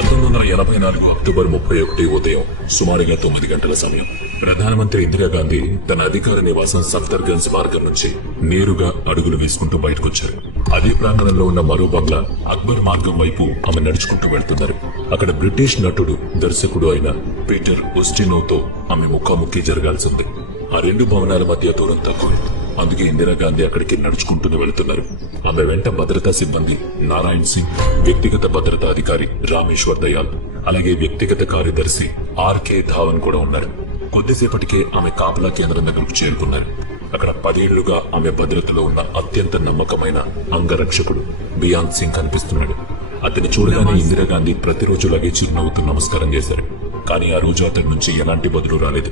1984 October 31 ఉదయం సుమారుగా 9 గంటల సమయం. ప్రధానమంత్రి ఇందిరాగాంధీ తన అధికార నివాసం సఫ్దర్గంజ్ మార్గం నుంచి నేరుగా అడుగులు వేసుకుంటూ బయటకొచ్చారు. అదే ప్రాంగణంలో ఉన్న మరో బంగ్లా అక్బర్ మార్గం వైపు ఆమె నడుచుకుంటూ వెళ్తున్నారు. అక్కడ బ్రిటిష్ నటుడు దర్శకుడు అయిన పీటర్ ఉస్టినోతో ఆమె ముఖాముఖి జరగాల్సింది. ఆ రెండు భవనాల మధ్య దూరం తక్కువ, అందుకే ఇందిరాగాంధీ అక్కడికి నడుచుకుంటూ వెళుతున్నారు. ఆమె వెంట భద్రతా సిబ్బంది నారాయణ్ సింగ్, వ్యక్తిగత భద్రతా అధికారి రామేశ్వర్ దయాల్, అలాగే వ్యక్తిగత కార్యదర్శి ఆర్కే ధావన్ కూడా ఉన్నారు. కొద్దిసేపటికే ఆమె కాపలా కేంద్రం దగ్గరకు చేరుకున్నారు. అక్కడ 10 ఏళ్లుగా ఆమె భద్రతలో ఉన్న అత్యంత నమ్మకమైన అంగరక్షకుడు బియాన్ సింగ్ కనిపిస్తున్నాడు. అతన్ని చూడగానే ఇందిరాగాంధీ ప్రతిరోజులాగే చిరునవ్వుతూ నమస్కారం చేశారు. కానీ ఆ రోజు అతడి నుంచి ఎలాంటి బదులు రాలేదు.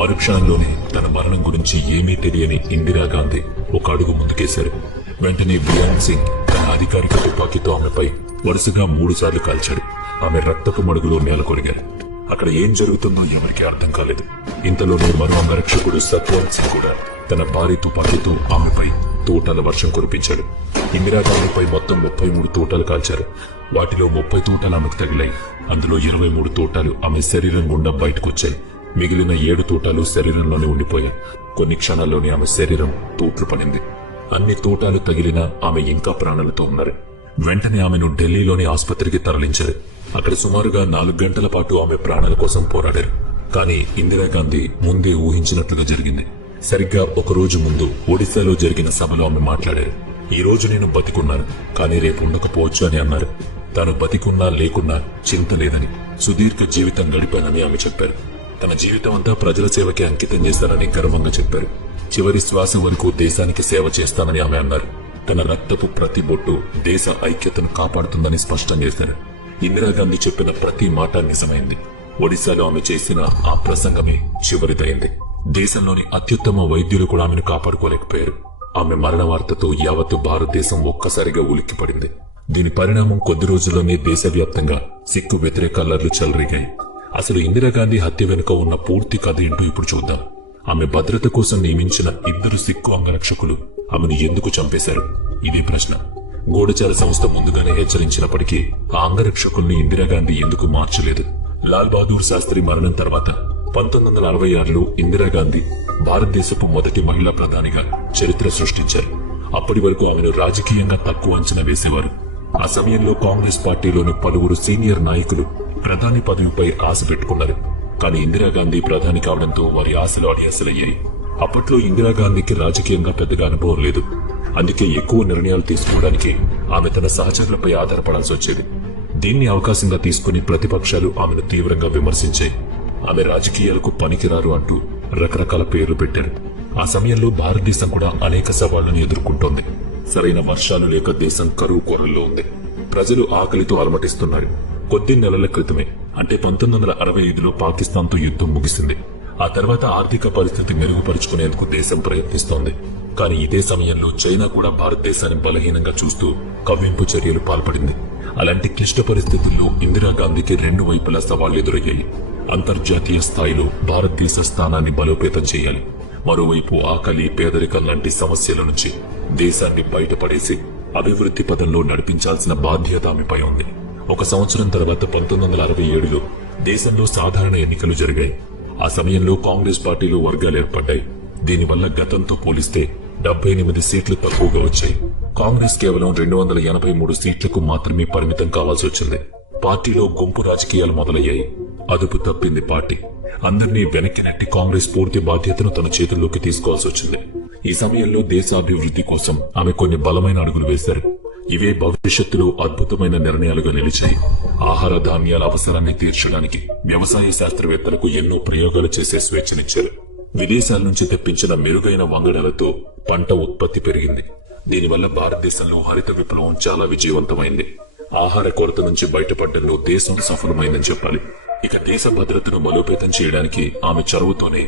మరుక్షణంలోనే తన మరణం గురించి ఏమీ తెలియని ఇందిరాగాంధీ ఒక అడుగు ముందుకేశారు. వెంటనే బియాన్ సింగ్ తన అధికారిక తుపాకీతో ఆమెపై వరుసగా 3 సార్లు కాల్చాడు. ఆమె రక్తపు మడుగులో నేల కొరిగారు. అక్కడ ఏం జరుగుతుందో ఎవరికీ అర్థం కాలేదు. ఇంతలోనే మరో అంగరక్షకుడు సత్వంత్ సింగ్ కూడా తన భారీ తుపాకీతో ఆమెపై తూటాల వర్షం కురిపించాడు. ఇందిరాగాంధీపై మొత్తం 33 తూటాలు కాల్చారు. వాటిలో 30 తూటాలు ఆమెకు తగిలాయి. అందులో 23 తూటాలు ఆమె శరీరం గుండా బయటకొచ్చాయి. మిగిలిన 7 తూటాలు శరీరంలోనే ఉండిపోయాయి. కొన్ని క్షణాల్లోనే ఆమె శరీరం తూట్లు పడింది. అన్ని తూటాలు తగిలినా ఆమె ఇంకా ప్రాణాలతో ఉన్నారు. వెంటనే ఆమెను ఢిల్లీలోని ఆసుపత్రికి తరలించారు. అక్కడ సుమారుగా 4 గంటల పాటు ఆమె ప్రాణాల కోసం పోరాడారు. కానీ ఇందిరాగాంధీ ముందే ఊహించినట్లుగా జరిగింది. సరిగ్గా ఒక రోజు ముందు ఒడిశాలో జరిగిన సభలో ఆమె మాట్లాడారు. ఈ రోజు నేను బతికున్నాను, కానీ రేపు ఉండకపోవచ్చు అని అన్నారు. తాను బతికున్నా లేకున్నా చింత లేదని, సుదీర్ఘ జీవితం గడిపానని ఆమె చెప్పారు. తన జీవితం అంతా ప్రజల సేవకి అంకితం చేస్తానని గర్వంగా చెప్పారు. చివరి శ్వాస వరకు దేశానికి సేవ చేస్తానని ఆమె అన్నారు. తన రక్తపు ప్రతి బొట్టు దేశ ఐక్యతను కాపాడుతుందని స్పష్టం చేశారు. ఇందిరాగాంధీ చెప్పిన ప్రతి మాట నిజమైంది. ఒడిశాలో ఆమె చేసిన ఆ ప్రసంగమే చివరిదైంది. దేశంలోని అత్యుత్తమ వైద్యులు కూడా ఆమెను కాపాడుకోలేకపోయారు. ఆమె మరణ వార్తతో యావత్తు భారతదేశం ఒక్కసారిగా ఉలిక్కిపడింది. దీని పరిణామం కొద్ది రోజుల్లోనే దేశవ్యాప్తంగా సిక్కు వ్యతిరేక అల్లర్లు చెలరేగాయి. అసలు ఇందిరాగాంధీ హత్య వెనుక ఉన్న పూర్తి కథ ఏంటో ఇప్పుడు చూద్దాం. ఆమె భద్రత కోసం నియమించిన 2 సిక్కు అంగరక్షకులు ఆమెను ఎందుకు చంపేశారు? ఇదే ప్రశ్న. గూఢచార సంస్థ ముందుగానే హెచ్చరించినప్పటికీ ఆ అంగరక్షకుల్ని ఇందిరాగాంధీ ఎందుకు మార్చలేదు? లాల్ బహదూర్ శాస్త్రి మరణం తర్వాత 1966లో ఇందిరాగాంధీ భారతదేశపు మొదటి మహిళా ప్రధానిగా చరిత్ర సృష్టించారు. అప్పటి వరకు ఆమెను రాజకీయంగా తక్కువ అంచనా వేసేవారు. ఆ సమయంలో కాంగ్రెస్ పార్టీలోని పలువురు సీనియర్ నాయకులు ప్రధాని పదవిపై ఆశ పెట్టుకున్నారు. కానీ ఇందిరాగాంధీ ప్రధాని కావడంతో వారి ఆశలు అడియాసలయ్యాయి. అప్పట్లో ఇందిరాగాంధీకి రాజకీయంగా పెద్దగా అనుభవం లేదు. అందుకే ఎక్కువ నిర్ణయాలు తీసుకోవడానికి ఆమె తన సహచరులపై ఆధారపడాల్సి వచ్చేది. దీన్ని అవకాశంగా తీసుకుని ప్రతిపక్షాలు ఆమెను తీవ్రంగా విమర్శించాయి. ఆమె రాజకీయాలకు పనికిరారు అంటూ రకరకాల పేర్లు పెట్టారు. ఆ సమయంలో భారతదేశం కూడా అనేక సవాళ్లను ఎదుర్కొంటోంది. సరైన వర్షాలు లేక దేశం కరువు కోరల్లో ఉంది. ప్రజలు ఆకలితో అలమటిస్తున్నారు. కొద్ది నెలల క్రితమే అంటే 1965లో పాకిస్తాన్తో యుద్ధం ముగిసింది. ఆ తర్వాత ఆర్థిక పరిస్థితి మెరుగుపరుచుకునేందుకు దేశం ప్రయత్నిస్తోంది. కానీ ఇదే సమయంలో చైనా కూడా భారతదేశాన్ని బలహీనంగా చూస్తూ కవ్వింపు చర్యలు పాల్పడింది. అలాంటి క్లిష్ట పరిస్థితుల్లో ఇందిరాగాంధీకి 2 వైపులా సవాళ్లు ఎదురయ్యాయి. అంతర్జాతీయ స్థాయిలో భారతదేశ స్థానాన్ని బలోపేతం చేయాలి. మరోవైపు ఆకలి, పేదరికం లాంటి సమస్యల నుంచి దేశాన్ని బయటపడేసి అభివృద్ధి పదంలో నడిపించాల్సిన బాధ్యత ఆమెపై ఉంది. 1 సంవత్సరం తర్వాత 1967లో దేశంలో సాధారణ ఎన్నికలు జరిగాయి. ఆ సమయంలో కాంగ్రెస్ పార్టీలో వర్గాలు ఏర్పడ్డాయి. దీనివల్ల గతంతో పోలిస్తే 78 సీట్లు తక్కువగా వచ్చాయి. కాంగ్రెస్ కేవలం 283 సీట్లకు మాత్రమే పరిమితం కావాల్సి వచ్చింది. పార్టీలో గుంపు రాజకీయాలు మొదలయ్యాయి. అదుపు తప్పింది పార్టీ. అందరినీ వెనక్కి నెట్టి కాంగ్రెస్ పూర్తి బాధ్యతను తన చేతుల్లోకి తీసుకోవాల్సి వచ్చింది. ఈ సమయంలో దేశాభివృద్ధి కోసం ఆమె కొన్ని బలమైన అడుగులు వేశారు. ఇవే భవిష్యత్తులో అద్భుతమైన నిర్ణయాలుగా నిలిచాయి. ఆహార ధాన్యాల అవసరాన్ని తీర్చడానికి వ్యవసాయ శాస్త్రవేత్తలకు ఎన్నో ప్రయోగాలు చేసే స్వేచ్ఛనిచ్చారు. విదేశాల నుంచి తెప్పించిన మెరుగైన వంగడాలతో పంట ఉత్పత్తి పెరిగింది. దీనివల్ల భారతదేశంలో హరిత విప్లవం చాలా విజయవంతమైంది. ఆహార కొరత నుంచి బయటపడడంలో దేశం సఫలమైందని చెప్పాలి. ఇక దేశ భద్రతను బలోపేతం చేయడానికి ఆమె చొరవతోనే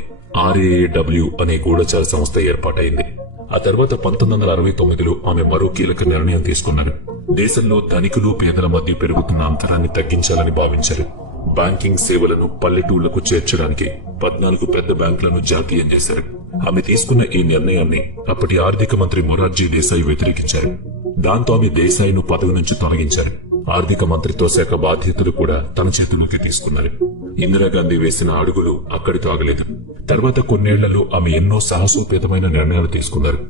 RAAW అనే గూఢచార సంస్థ ఏర్పాటైంది. ఆ తర్వాత 1969లో ఆమె మరో కీలక నిర్ణయం తీసుకున్నారు. దేశంలో ధనికులు పేదల మధ్య పెరుగుతున్న అంతరాన్ని తగ్గించాలని భావించారు. బ్యాంకింగ్ సేవలను పల్లెటూళ్లకు చేర్చడానికి 14 పెద్ద బ్యాంకులను జాతీయం చేశారు. ఆమె తీసుకున్న ఈ నిర్ణయాన్ని అప్పటి ఆర్థిక మంత్రి మొరార్జీ దేశాయ్ వ్యతిరేకించారు. దాంతో ఆమె దేశాయ్ను పదవి నుంచి తొలగించారు. ఆర్థిక మంత్రిత్వ శాఖ బాధ్యతలు కూడా తన చేతుల్లోకి తీసుకున్నారు. ఇందిరాగాంధీ వేసిన అడుగులు అక్కడితో ఆగలేదు. తర్వాత కొన్నేళ్లలో ఆమె ఎన్నో సాహసోపేతమైన నిర్ణయాలు తీసుకున్నారు.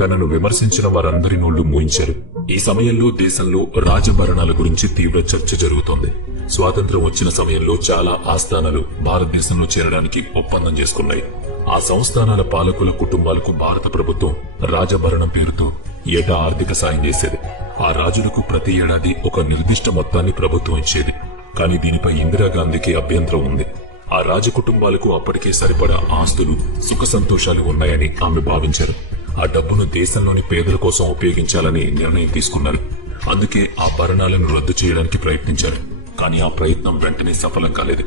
తనను విమర్శించిన వారందరి నోళ్లు మూయించారు. ఈ సమయంలో దేశంలో రాజభరణాల గురించి తీవ్ర చర్చ జరుగుతోంది. స్వాతంత్ర్యం వచ్చిన సమయంలో చాలా ఆస్థానాలు భారతదేశంలో చేరడానికి ఒప్పందం చేసుకున్నాయి. ఆ సంస్థానాల పాలకుల కుటుంబాలకు భారత ప్రభుత్వం రాజభరణం పేరుతో ఏటా ఆర్థిక సాయం చేసేది. ఆ రాజులకు ప్రతి ఏడాది ఒక నిర్దిష్ట మొత్తాన్ని ప్రభుత్వం ఇచ్చేది. కానీ దీనిపై ఇందిరాగాంధీకి అభ్యంతరం ఉంది. ఆ రాజకుటుంబాలకు అప్పటికే సరిపడా ఆస్తులు, సుఖ సంతోషాలు ఉన్నాయని ఆమె భావించారు. ఆ డబ్బును దేశంలోని పేదల కోసం ఉపయోగించాలని నిర్ణయం తీసుకున్నారు. అందుకే ఆ భరణాలను రద్దు చేయడానికి ప్రయత్నించారు. కానీ ఆ ప్రయత్నం వెంటనే సఫలం కాలేదు.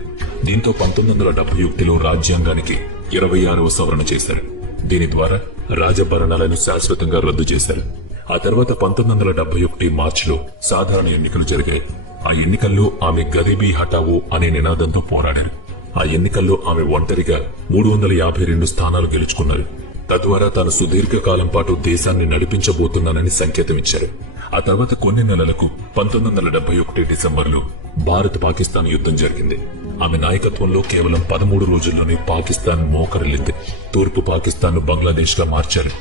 దీంతో 1971లో రాజ్యాంగానికి 26వ సవరణ చేశారు. దీని ద్వారా రాజభరణాలను శాశ్వతంగా రద్దు చేశారు. ఆ తర్వాత 1971 మార్చిలో సాధారణ ఎన్నికలు జరిగాయి. ఆ ఎన్నికల్లో ఆమె గరీబీ హఠావో అనే నినాదంతో పోరాడారు. ఆ ఎన్నికల్లో ఆమె ఒంటరిగా 352 స్థానాలు గెలుచుకున్నారు. తద్వారా తాను సుదీర్ఘకాలం పాటు దేశాన్ని నడిపించబోతున్నానని సంకేతమిచ్చారు. ఆ తర్వాత కొన్ని నెలలకు 1971 డిసెంబర్లో భారత్ పాకిస్తాన్ యుద్ధం జరిగింది. ఆమె నాయకత్వంలో కేవలం 13 రోజుల్లోనే పాకిస్తాన్ మోకరిల్లింది. తూర్పు పాకిస్తాన్ ను బంగ్లాదేశ్ గా మార్చారు.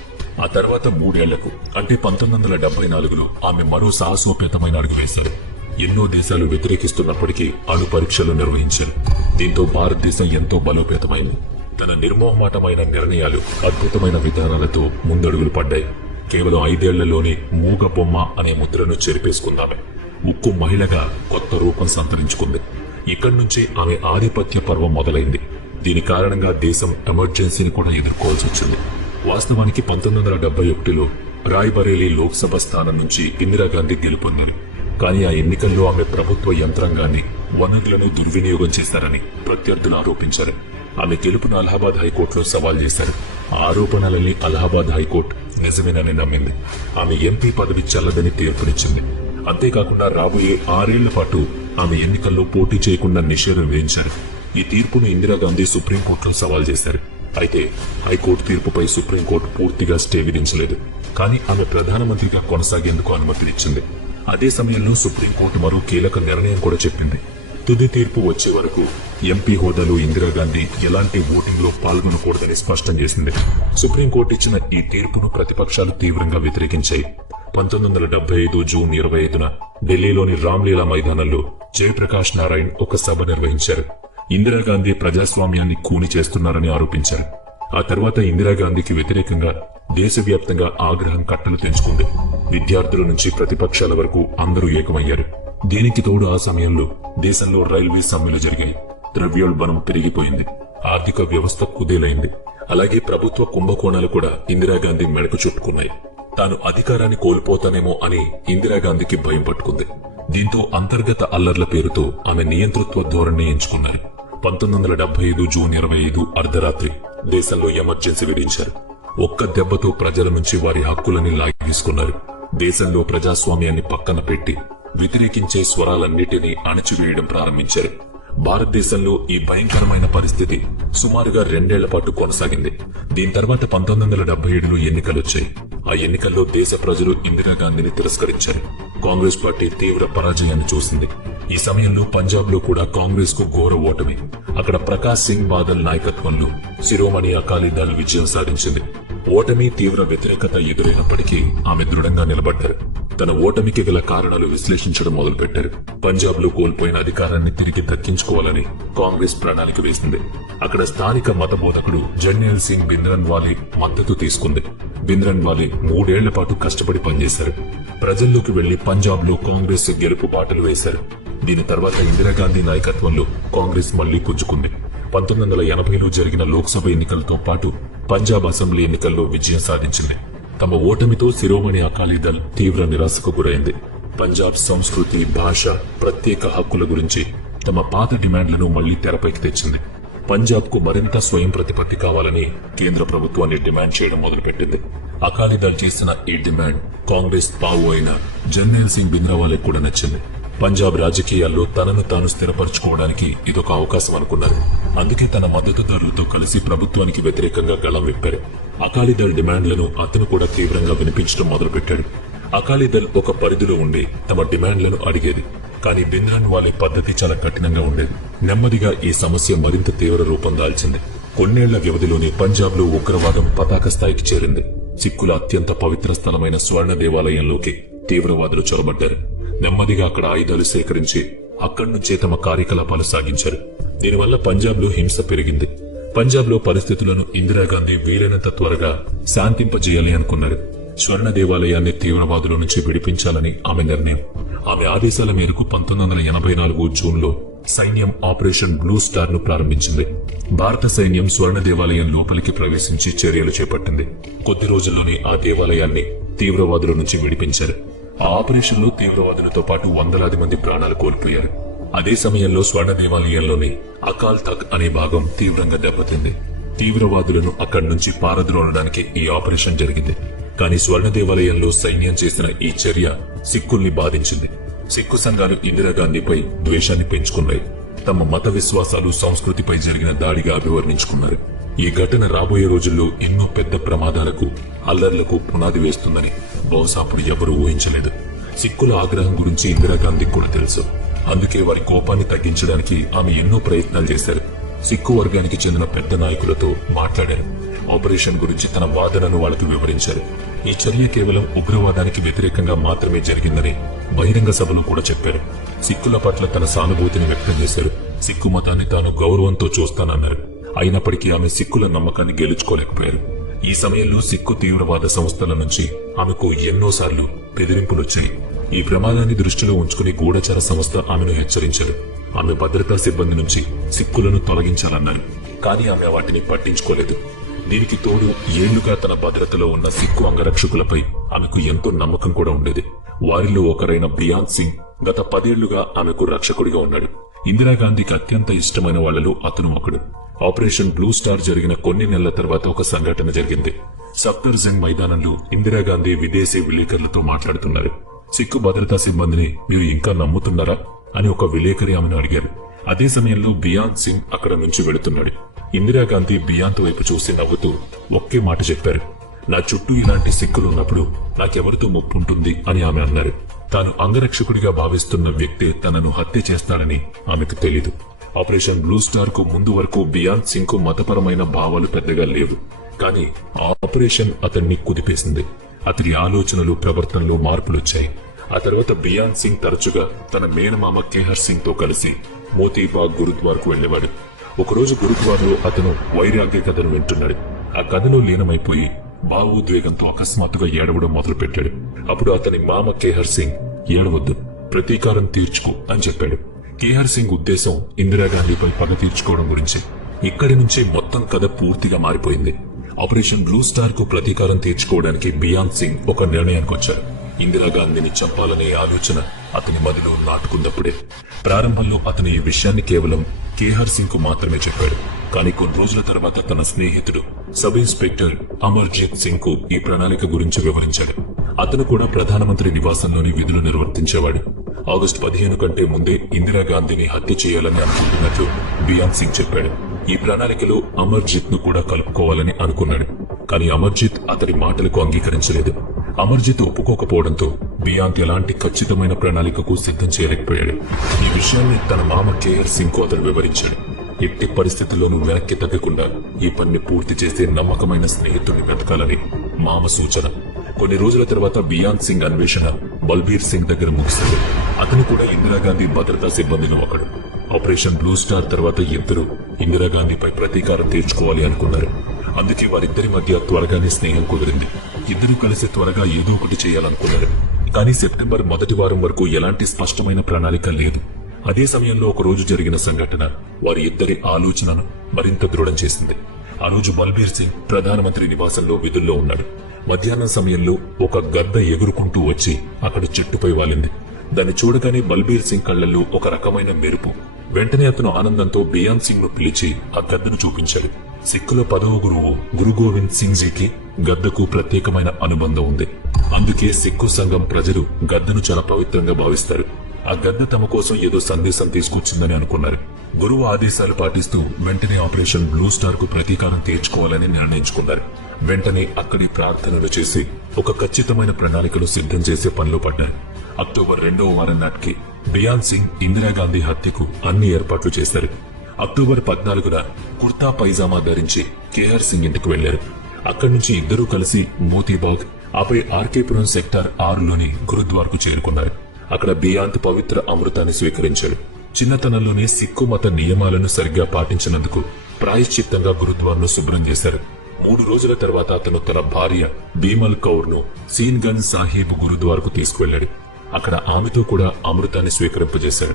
ఆ తర్వాత 3 ఏళ్లకు అంటే 1974లో ఆమె మరో సాహసోపేతమైన అడుగు వేశారు. ఎన్నో దేశాలు వ్యతిరేకిస్తున్నప్పటికీ అణు పరీక్షలు నిర్వహించారు. దీంతో భారతదేశం ఎంతో బలోపేతమైంది. తన నిర్మోహమాటమైన నిర్ణయాలు, అద్భుతమైన విధానాలతో ముందడుగులు పడ్డాయి. కేవలం 5 ఏళ్లలోనే మూగ బొమ్మ అనే ముద్రను చెరిపేసుకుందామె. ఉక్కు మహిళగా కొత్త రూపం సంతరించుకుంది. ఇక్కడి నుంచి ఆమె ఆధిపత్య పర్వం మొదలైంది. దీని కారణంగా దేశం ఎమర్జెన్సీని కూడా ఎదుర్కోవాల్సి వచ్చింది. వాస్తవానికి 1971లో రాయ్బరేలీ లోక్సభ స్థానం నుంచి ఇందిరాగాంధీ గెలుపొందారు. కానీ ఆ ఎన్నికల్లో ఆమె ప్రభుత్వ యంత్రాంగాన్ని, వనరులను దుర్వినియోగం చేశారని ప్రత్యర్థులు ఆరోపించారు. ఆమె గెలుపును అలహాబాద్ హైకోర్టులో సవాల్ చేశారు. ఆ ఆరోపణలని అలహాబాద్ హైకోర్టు నిజమేనని నమ్మింది. ఆమె ఎంపీ పదవి చెల్లదని తీర్పునిచ్చింది. అంతేకాకుండా రాబోయే 6 ఏళ్ల పాటు ఆమె ఎన్నికల్లో పోటీ చేయకుండా నిషేధం విధించారు. ఈ తీర్పును ఇందిరాగాంధీ సుప్రీంకోర్టులో సవాల్ చేశారు. అయితే హైకోర్టు తీర్పుపై సుప్రీంకోర్టు పూర్తిగా స్టే విధించలేదు. కానీ ఆమె ప్రధానమంత్రిగా కొనసాగేందుకు అనుమతినిచ్చింది. అదే సమయంలో సుప్రీంకోర్టు మరో కీలక నిర్ణయం కూడా చెప్పింది. తుది తీర్పు వచ్చే వరకు ఎంపీ హోదాలో ఇందిరాగాంధీ ఎలాంటి ఓటింగ్ లో పాల్గొనకూడదని స్పష్టం చేసింది. సుప్రీంకోర్టు ఇచ్చిన ఈ తీర్పును ప్రతిపక్షాలు తీవ్రంగా వ్యతిరేకించాయి. 1975 జూన్ 25న ఢిల్లీలోని రామ్లీలా మైదానంలో జయప్రకాష్ నారాయణ్ ఒక సభ నిర్వహించారు. ఇందిరాగాంధీ ప్రజాస్వామ్యాన్ని ఖూనీ చేస్తున్నారని ఆరోపించారు. ఆ తర్వాత ఇందిరాగాంధీకి వ్యతిరేకంగా దేశవ్యాప్తంగా ఆగ్రహం కట్టలు తెంచుకుంది. విద్యార్థుల నుంచి ప్రతిపక్షాల వరకు అందరూ ఏకమయ్యారు. దీనికి తోడు ఆ సమయంలో దేశంలో రైల్వే సమ్మెలు జరిగాయి. ద్రవ్యోల్బణం పెరిగిపోయింది. ఆర్థిక వ్యవస్థ కుదేలైంది. అలాగే ప్రభుత్వ కుంభకోణాలు కూడా ఇందిరాగాంధీ మెడకు చుట్టుకున్నాయి. తాను అధికారాన్ని కోల్పోతానేమో అని ఇందిరాగాంధీకి భయం పట్టుకుంది. దీంతో అంతర్గత అల్లర్ల పేరుతో ఆమె నియంతృత్వ ధోరణి ఎంచుకున్నారు. 1975 జూన్ 25 అర్ధరాత్రి దేశంలో ఎమర్జెన్సీ విధించారు. ఒక్క దెబ్బతో ప్రజల నుంచి వారి హక్కులని లాగేసుకున్నారు. దేశంలో ప్రజాస్వామ్యాన్ని పక్కన పెట్టి వ్యతిరేకించే స్వరాలన్నిటినీ అణచివేయడం ప్రారంభించారు. భారతదేశంలో ఈ భయంకరమైన పరిస్థితి సుమారుగా 2 ఏళ్ల పాటు కొనసాగింది. దీని తర్వాత 1977లో ఎన్నికలొచ్చాయి. ఆ ఎన్నికల్లో దేశ ప్రజలు ఇందిరాగాంధీని తిరస్కరించారు. కాంగ్రెస్ పార్టీ తీవ్ర పరాజయాన్ని చూసింది. ఈ సమయంలో పంజాబ్ లో కూడా కాంగ్రెస్ కు ఘోర ఓటమి. అక్కడ ప్రకాష్ సింగ్ బాదల్ నాయకత్వంలో శిరోమణి అకాలీదళ్ విజయం సాధించింది. ఓటమి, తీవ్ర వ్యతిరేకత ఎదురైనప్పటికీ ఆమె దృఢంగా నిలబడ్డారు. తన ఓటమికి గల కారణాలు విశ్లేషించడం మొదలుపెట్టారు. పంజాబ్ లో కోల్పోయిన అధికారాన్ని తిరిగి దక్కించుకోవాలని కాంగ్రెస్ ప్రణాళిక వేసింది. అక్కడ స్థానిక మత బోధకుడు జర్నైల్ సింగ్ భింద్రన్వాలే మద్దతు తీసుకుంది. భింద్రన్వాలే 3 ఏళ్ల పాటు కష్టపడి పనిచేశారు. ప్రజల్లోకి వెళ్లి పంజాబ్ లో కాంగ్రెస్ గెలుపు బాటలు వేశారు. దీని తర్వాత ఇందిరాగాంధీ నాయకత్వంలో కాంగ్రెస్ మళ్లీ పుంజుకుంది. 1980లో జరిగిన లోక్సభ ఎన్నికలతో పాటు పంజాబ్ అసెంబ్లీ ఎన్నికల్లో విజయం సాధించింది. తమ ఓటమితో శిరోమణి అకాలీదళ్ తీవ్ర నిరాశకు గురైంది. పంజాబ్ సంస్కృతి, భాష, ప్రత్యేక హక్కుల గురించి తమ పాత డిమాండ్లను మళ్లీ తెరపైకి తెచ్చింది. పంజాబ్ కు మరింత స్వయం ప్రతిపత్తి కావాలని కేంద్ర ప్రభుత్వాన్ని డిమాండ్ చేయడం మొదలుపెట్టింది. అకాలీదళ్ చేసిన ఈ డిమాండ్ కాంగ్రెస్ పావు అయిన జర్నైల్ సింగ్ భింద్రన్వాలే కూడా నచ్చింది. పంజాబ్ రాజకీయాల్లో తనను తాను స్థిరపరచుకోవడానికి ఇదొక అవకాశం అనుకున్నారు. అందుకే తన మద్దతుదారులతో కలిసి ప్రభుత్వానికి వ్యతిరేకంగా గళం విప్పారు. అకాలీదళ్ డిమాండ్లను అతను కూడా తీవ్రంగా వినిపించడం మొదలుపెట్టాడు. అకాలీదళ్ ఒక పరిధిలో ఉండి తమ డిమాండ్లను అడిగేది. కానీ భింద్రన్ వాలే పద్ధతి చాలా కఠినంగా ఉండేది. నెమ్మదిగా ఈ సమస్య మరింత తీవ్ర రూపం దాల్చింది. కొన్నేళ్ల వ్యవధిలోనే పంజాబ్ లో ఉగ్రవాదం పతాక స్థాయికి చేరింది. సిక్కుల అత్యంత పవిత్ర స్థలమైన స్వర్ణ దేవాలయంలోకి తీవ్రవాదులు చొరబడ్డారు. నెమ్మదిగా అక్కడ ఆయుధాలు సేకరించి అక్కడి నుంచే తమ కార్యకలాపాలు సాగించారు. దీనివల్ల పంజాబ్ లో హింస పెరిగింది. పంజాబ్ లో పరిస్థితులను ఇందిరాగాంధీ వీలైనంత త్వరగా శాంతింపజేయాలి అనుకున్నారు. స్వర్ణ దేవాలయాన్ని తీవ్రవాదుల నుంచి విడిపించాలని ఆమె నిర్ణయం. ఆమె ఆదేశాల మేరకు 1984 జూన్లో సైన్యం ఆపరేషన్ బ్లూ స్టార్ ను ప్రారంభించింది. భారత సైన్యం స్వర్ణ దేవాలయం లోపలికి ప్రవేశించి చర్యలు చేపట్టింది. కొద్ది రోజుల్లోనే ఆ దేవాలయాన్ని తీవ్రవాదుల నుంచి విడిపించారు. ఆ ఆపరేషన్ లో తీవ్రవాదులతో పాటు వందలాది మంది ప్రాణాలు కోల్పోయారు. అదే సమయంలో స్వర్ణ దేవాలయంలోని అకాల్ తఖ్త్ అనే భాగం తీవ్రంగా దెబ్బతింది. తీవ్రవాదులను అక్కడి నుంచి పారద్రోలడానికి ఈ ఆపరేషన్ జరిగింది. కానీ స్వర్ణ దేవాలయంలో సైన్యం చేసిన ఈ చర్య సిక్కుల్ని బాధించింది. సిక్కు సంఘాలు ఇందిరాగాంధీపై ద్వేషాన్ని పెంచుకున్నాయి. తమ మత విశ్వాసాలు, సంస్కృతిపై జరిగిన దాడిగా అభివర్ణించుకున్నారు. ఈ ఘటన రాబోయే రోజుల్లో ఎన్నో పెద్ద ప్రమాదాలకు, అల్లర్లకు పునాది వేస్తుందని బహుశా అప్పుడు ఎవరూ ఊహించలేదు. సిక్కుల ఆగ్రహం గురించి ఇందిరాగాంధీకి కూడా తెలుసు. అందుకే వారి కోపాన్ని తగ్గించడానికి ఆమె ఎన్నో ప్రయత్నాలు చేశారు. సిక్కు వర్గానికి చెందిన పెద్ద నాయకులతో మాట్లాడారు. ఆపరేషన్ గురించి తన వాదనను వాళ్ళకి వివరించారు. ఈ చర్య కేవలం ఉగ్రవాదానికి వ్యతిరేకంగా మాత్రమే జరిగిందని బహిరంగ సభలో కూడా చెప్పారు. సిక్కుల పట్ల తన సానుభూతిని వ్యక్తం చేశారు. సిక్కు మతాన్ని తాను గౌరవంతో చూస్తానన్నారు. అయినప్పటికీ ఆమె సిక్కుల నమ్మకాన్ని గెలుచుకోలేకపోయారు. ఈ సమయంలో సిక్కు తీవ్రవాద సంస్థల నుంచి ఆమెకు ఎన్నోసార్లు బెదిరింపులొచ్చాయి. ఈ ప్రమాదాన్ని దృష్టిలో ఉంచుకుని గూఢచర సంస్థ ఆమెను హెచ్చరించారు. ఆమె భద్రతా సిబ్బంది నుంచి సిక్కులను తొలగించాలన్నారు. కానీ ఆమె వాటిని పట్టించుకోలేదు. దీనికి తోడు ఏళ్లుగా తన భద్రతలో ఉన్న సిక్కు అంగరక్షకులపై ఆమెకు ఎంతో నమ్మకం కూడా ఉండేది. వారిలో ఒకరైన బియాన్ సింగ్ గత 10 ఏళ్లుగా ఆమెకు రక్షకుడిగా ఉన్నాడు. ఇందిరాగాంధీకి అత్యంత ఇష్టమైన వాళ్లలో అతను ఒకడు. ఆపరేషన్ బ్లూ స్టార్ జరిగిన కొన్ని నెలల తర్వాత ఒక సంఘటన జరిగింది. సఫ్దర్జంగ్ మైదానంలో ఇందిరాగాంధీ విదేశీ విలేకరులతో మాట్లాడుతున్నారు. సిక్కు భద్రతా సిబ్బందిని మీరు ఇంకా నమ్ముతున్నారా అని ఒక విలేకరి ఆమెను అడిగారు. అదే సమయంలో బియాన్ సింగ్ అక్కడ నుంచి వెళుతున్నాడు. ఇందిరాగాంధీ బియాంత్ వైపు చూసి నవ్వుతూ ఒకే మాట చెప్పారు. నా చుట్టూ ఇలాంటి సిక్కులు ఉన్నప్పుడు నాకెవరితో ముప్పుంటుంది అని ఆమె అన్నారు. తాను అంగరక్షకుడిగా భావిస్తున్న వ్యక్తి తనను హత్య చేస్తాడని ఆమెకు తెలీదు. ఆపరేషన్ బ్లూ స్టార్ కు ముందు వరకు బియాన్ సింగ్ కు మతపరమైన భావాలు పెద్దగా లేవు. కానీ ఆ ఆపరేషన్ అతన్ని కుదిపేసింది. అతని ఆలోచనలు, ప్రవర్తనలో మార్పులొచ్చాయి. ఆ తర్వాత బియాన్ సింగ్ తరచుగా తన మేనమామ కేహర్ సింగ్ తో కలిసి మోతీబాగ్ గురుద్వార్కు వెళ్లేవాడు. ఒకరోజు గురుద్వార్లో అతను వైరాగ్య కథను వింటున్నాడు. ఆ కథలో లీనమైపోయి భావోద్వేగంతో అకస్మాత్తుగా ఏడవడం మొదలుపెట్టాడు. అప్పుడు అతని మామ కేహర్ సింగ్ ఏడవద్దు, ప్రతీకారం తీర్చుకో అని చెప్పాడు. కేహర్ సింగ్ ఉద్దేశం ఇందిరాగాంధీపై పగ తీర్చుకోవడం గురించి. ఇక్కడి నుంచే మొత్తం కథ పూర్తిగా మారిపోయింది. ఆపరేషన్ బ్లూ స్టార్ కు ప్రతీకారం తీర్చుకోవడానికి బియాన్ సింగ్ ఒక నిర్ణయానికి వచ్చాడు. ఇందిరాగాంధీని చంపాలనే ఆలోచన అతని మదిలో నాటుకున్నప్పుడే. ప్రారంభంలో అతను ఈ విషయాన్ని కేవలం కేహర్ సింగ్ కు మాత్రమే చెప్పాడు. కానీ కొన్ని రోజుల తర్వాత తన స్నేహితుడు సబ్ ఇన్స్పెక్టర్ అమర్జీత్ సింగ్ కు ఈ ప్రణాళిక గురించి వివరించాడు. అతను కూడా ప్రధానమంత్రి నివాసంలోని విధులు నిర్వర్తించేవాడు. ఆగస్టు 15 కంటే ముందే ఇందిరాగాంధీని హత్య చేయాలని అనుకుంటున్నట్లు బియాన్ సింగ్ చెప్పాడు. ఈ ప్రణాళికలో అమర్జీత్ ను కూడా కలుపుకోవాలని అనుకున్నాడు. కానీ అమర్జీత్ అతడి మాటలకు అంగీకరించలేదు. అమర్జీత్ ఒప్పుకోకపోవడంతో బియాంత్ ఎలాంటి ఖచ్చితమైన ప్రణాళికకు సిద్ధం చేయలేకపోయాడు. ఈ విషయాన్ని తన మామ కేఆర్ సింగ్ కు అతను వివరించాడు. ఎట్టి పరిస్థితుల్లోనూ వెనక్కి తగ్గకుండా ఈ పని పూర్తి చేసే నమ్మకమైన స్నేహితుడిని వెతకాలని మామ సూచన. కొన్ని రోజుల తర్వాత బియాంత్ సింగ్ అన్వేషణ బల్బీర్ సింగ్ దగ్గర ముగిసింది. అతను కూడా ఇందిరాగాంధీ భద్రతా సిబ్బందిలో ఒకడు. ఆపరేషన్ బ్లూ స్టార్ తర్వాత ఇద్దరు ఇందిరాగాంధీపై ప్రతీకారం తీర్చుకోవాలి అనుకున్నారు. అందుకే వారిద్దరి మధ్య త్వరగానే స్నేహం కుదిరింది. ఇద్దరు కలిసి త్వరగా ఏదో ఒకటి చేయాలనుకున్నారు. కానీ సెప్టెంబర్ మొదటి వారం వరకు ఎలాంటి స్పష్టమైన ప్రణాళిక లేదు. అదే సమయంలో ఒక రోజు జరిగిన సంఘటన వారి ఇద్దరి ఆలోచనను మరింత దృఢం చేసింది. ఆ రోజు బల్బీర్ సింగ్ ప్రధానమంత్రి నివాసంలో విధుల్లో ఉన్నాడు. మధ్యాహ్నం సమయంలో ఒక గద్ద ఎగురుకుంటూ వచ్చి అక్కడ చెట్టుపై వాలింది. దాన్ని చూడగానే బల్బీర్ సింగ్ కళ్లలో ఒక రకమైన మెరుపు. వెంటనే అతను ఆనందంతో బియాన్ సింగ్ ను పిలిచి ఆ గద్దను చూపించాడు. సిక్కుల 10వ గురువు గురు గోవింద్ సింగ్ జీకి గద్దకు ప్రత్యేకమైన అనుబంధం ఉంది. అందుకే సిక్కు సంఘం ప్రజలు గద్దను చాలా పవిత్రంగా భావిస్తారు. ఆ గద్ద తమ కోసం ఏదో సందేశం తీసుకొచ్చిందని అనుకున్నారు. గురువు ఆదేశాలు పాటిస్తూ వెంటనే ఆపరేషన్ బ్లూ స్టార్ కు ప్రతీకారం తీర్చుకోవాలని నిర్ణయించుకున్నారు. వెంటనే అక్కడి ప్రార్థనలు చేసి ఒక ఖచ్చితమైన ప్రణాళికలు సిద్ధం చేసే పనిలో పడ్డారు. అక్టోబర్ 2వ వారం నాటికి బియాన్ సింగ్ ఇందిరాగాంధీ హత్యకు అన్ని ఏర్పాట్లు చేశారు. అక్టోబర్ 14న కుర్తా పైజామా ధరించి కేఆర్ సింగ్ ఇంటికి వెళ్లారు. అక్కడి నుంచి ఇద్దరూ కలిసి మోతీబాగ్, ఆపై ఆర్కేపురం సెక్టార్ 6లోని గురుద్వార్కు చేరుకున్నారు. అక్కడ బియాంత్ పవిత్ర అమృతాన్ని స్వీకరించాడు. చిన్నతనంలోనే సిక్కు మత నియమాలను సరిగ్గా పాటించినందుకు ప్రాయశ్చిత్తంగా గురుద్వార్ను శుభ్రం చేశారు. 3 రోజుల తర్వాత అతను తన భార్య బీమల్ కౌర్ ను సీన్గంజ్ సాహీబ్ గురుద్వార్కు తీసుకువెళ్లాడు. అక్కడ ఆమెతో కూడా అమృతాన్ని స్వీకరింపజేశాడు.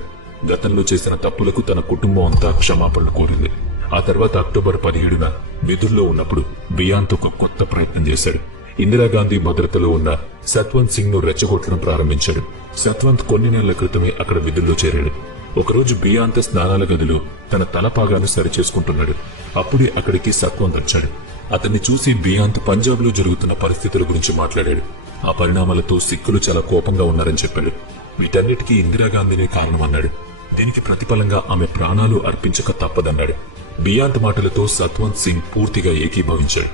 గతంలో చేసిన తప్పులకు తన కుటుంబం అంతా క్షమాపణలు కోరింది. ఆ తర్వాత అక్టోబర్ 17న విధుల్లో ఉన్నప్పుడు బియాంత్ ఒక కొత్త ప్రయత్నం చేశాడు. ఇందిరాగాంధీ భద్రతలో ఉన్న సత్వంత్ సింగ్ ను రెచ్చగొట్టడం ప్రారంభించాడు. సత్వంత్ కొన్ని నెలల క్రితమే అక్కడ విధుల్లో చేరాడు. ఒకరోజు బియాంత్ స్నానాల గదిలో తన తలపాగాను సరిచేసుకుంటున్నాడు. అప్పుడే అక్కడికి సత్వంత్ వచ్చాడు. అతన్ని చూసి బియాంత్ పంజాబ్ లో జరుగుతున్న పరిస్థితుల గురించి మాట్లాడాడు. ఆ పరిణామాలతో సిక్కులు చాలా కోపంగా ఉన్నారని చెప్పాడు. వీటన్నిటికీ ఇందిరాగాంధీనే కారణమన్నాడు. దీనికి ప్రతిఫలంగా ఆమె ప్రాణాలు అర్పించక తప్పదన్నాడు. బియాంత్ మాటలతో సత్వంత్ సింగ్ పూర్తిగా ఏకీభవించాడు.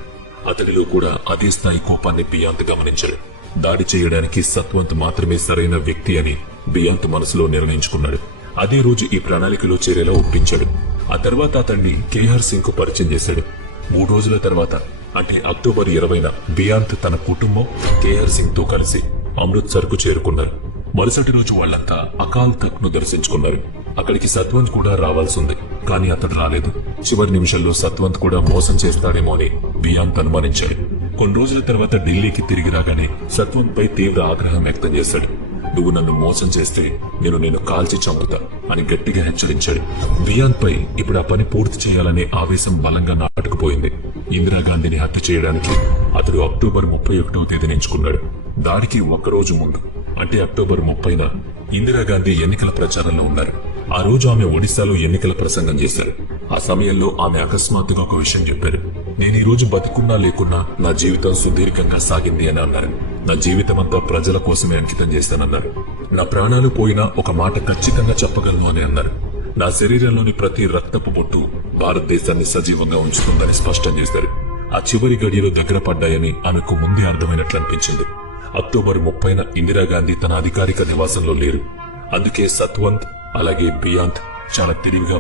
అతడిలో కూడా అదే స్థాయి కోపాన్ని బియాంత్ గమనించాడు. దాడి చేయడానికి సత్వంత్ మాత్రమే సరైన వ్యక్తి అని బియాంత్ మనసులో నిర్ణయించుకున్నాడు. అదే రోజు ఈ ప్రణాళికలో చేరేలా ఒప్పించాడు. ఆ తర్వాత అతన్ని కేఆర్ సింగ్ కు పరిచయం చేశాడు. 3 రోజుల తర్వాత అంటే అక్టోబర్ 20న బియాంత్ తన కుటుంబం కేఆర్ సింగ్ తో కలిసి అమృత్సర్ కు చేరుకున్నారు. మరుసటి రోజు వాళ్లంతా అకాల్ తఖ్త్ ను దర్శించుకున్నారు. అక్కడికి సత్వంత్ కూడా రావాల్సింది, కానీ అతడు రాలేదు. చివరి నిమిషంలో సత్వంత్ కూడా మోసం చేస్తాడేమో అని బియాంత్ అనుమానించాడు. కొన్ని రోజుల తర్వాత ఢిల్లీకి తిరిగి రాగానే సత్వంత్ పై తీవ్ర ఆగ్రహం వ్యక్తం చేశాడు. నువ్వు నన్ను మోసం చేస్తే నేను కాల్చి చంపుతా అని గట్టిగా హెచ్చరించాడు. బియాంత్ పై ఇప్పుడు ఆ పని పూర్తి చేయాలనే ఆవేశం బలంగా నాటుకుపోయింది. ఇందిరాగాంధీని హత్య చేయడానికి అతడు అక్టోబర్ 31వ తేదీని ఎంచుకున్నాడు. దాడికి ఒక్కరోజు ముందు అంటే అక్టోబర్ 30న ఇందిరాగాంధీ ఎన్నికల ప్రచారంలో ఉన్నారు. ఆ రోజు ఆమె ఒడిశాలో ఎన్నికల ప్రసంగం చేశారు. ఆ సమయంలో ఆమె అకస్మాత్తుగా ఒక విషయం చెప్పారు. నేను ఈ రోజు బతుకున్నా లేకున్నా నా జీవితం సుదీర్ఘంగా సాగింది అని అన్నారు. నా జీవితమంతా ప్రజల కోసమే అంకితం చేస్తానన్నారు. నా ప్రాణాలు పోయినా ఒక మాట ఖచ్చితంగా చెప్పగలను అని అన్నారు. నా శరీరంలోని ప్రతి రక్తపు బొట్టు భారతదేశాన్ని సజీవంగా ఉంచుతుందని స్పష్టం చేశారు. ఆ చివరి గడియలు దగ్గర పడ్డాయని ఆమెకు ముందే అర్థమైనట్లు అనిపించింది. అక్టోబర్ 30న ఇందిరాగాంధీ తన అధికారిక నివాసంలో లేరు. అందుకే సత్వంత్ అలాగే బియాంత్ చాలా తెలివిగా